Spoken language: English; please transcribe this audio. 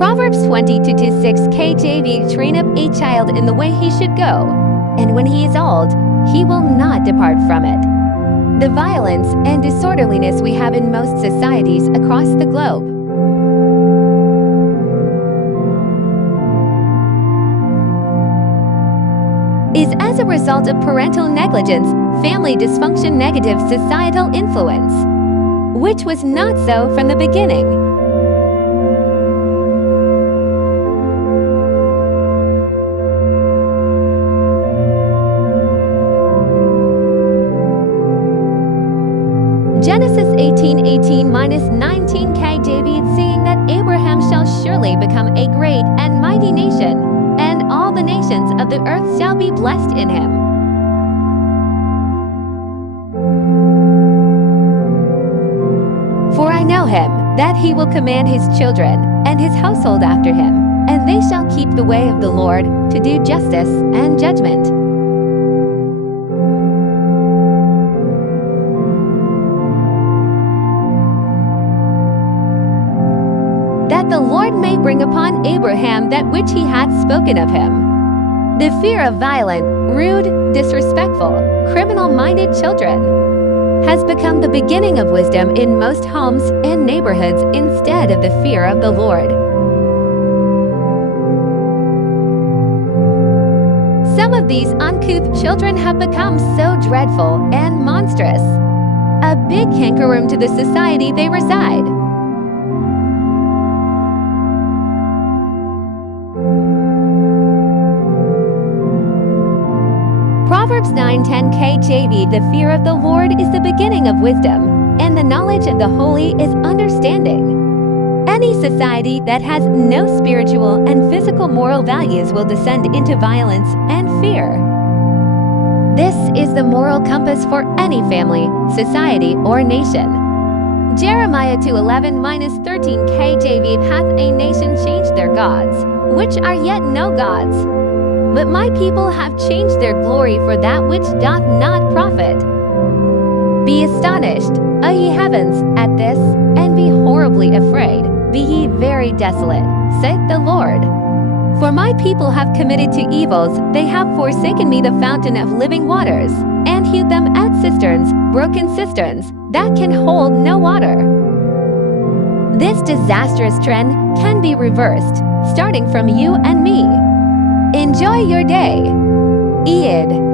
Proverbs 22:6 KJV, train up a child in the way he should go, and when he is old, he will not depart from it. The violence and disorderliness we have in most societies across the globe is as a result of parental negligence, family dysfunction, negative societal influence, which was not so from the beginning. Genesis 18:18-19 KJV, seeing that Abraham shall surely become a great and mighty nation, and all the nations of the earth shall be blessed in him. For I know him, that he will command his children, and his household after him, and they shall keep the way of the Lord, to do justice and judgment. That the Lord may bring upon Abraham that which he hath spoken of him. The fear of violent, rude, disrespectful, criminal-minded children has become the beginning of wisdom in most homes and neighborhoods instead of the fear of the Lord. Some of these uncouth children have become so dreadful and monstrous, a big cankerworm to the society they reside. Proverbs 9:10 KJV, the fear of the Lord is the beginning of wisdom, and the knowledge of the holy is understanding. Any society that has no spiritual and physical moral values will descend into violence and fear. This is the moral compass for any family, society, or nation. Jeremiah 2:11-13 KJV, hath a nation changed their gods, which are yet no gods? But my people have changed their glory for that which doth not profit. Be astonished, O ye heavens, at this, and be horribly afraid. Be ye very desolate, saith the Lord. For my people have committed to evils, they have forsaken me, the fountain of living waters, and hewed them at cisterns, broken cisterns, that can hold no water. This disastrous trend can be reversed, starting from you and me. Enjoy your day. Eid.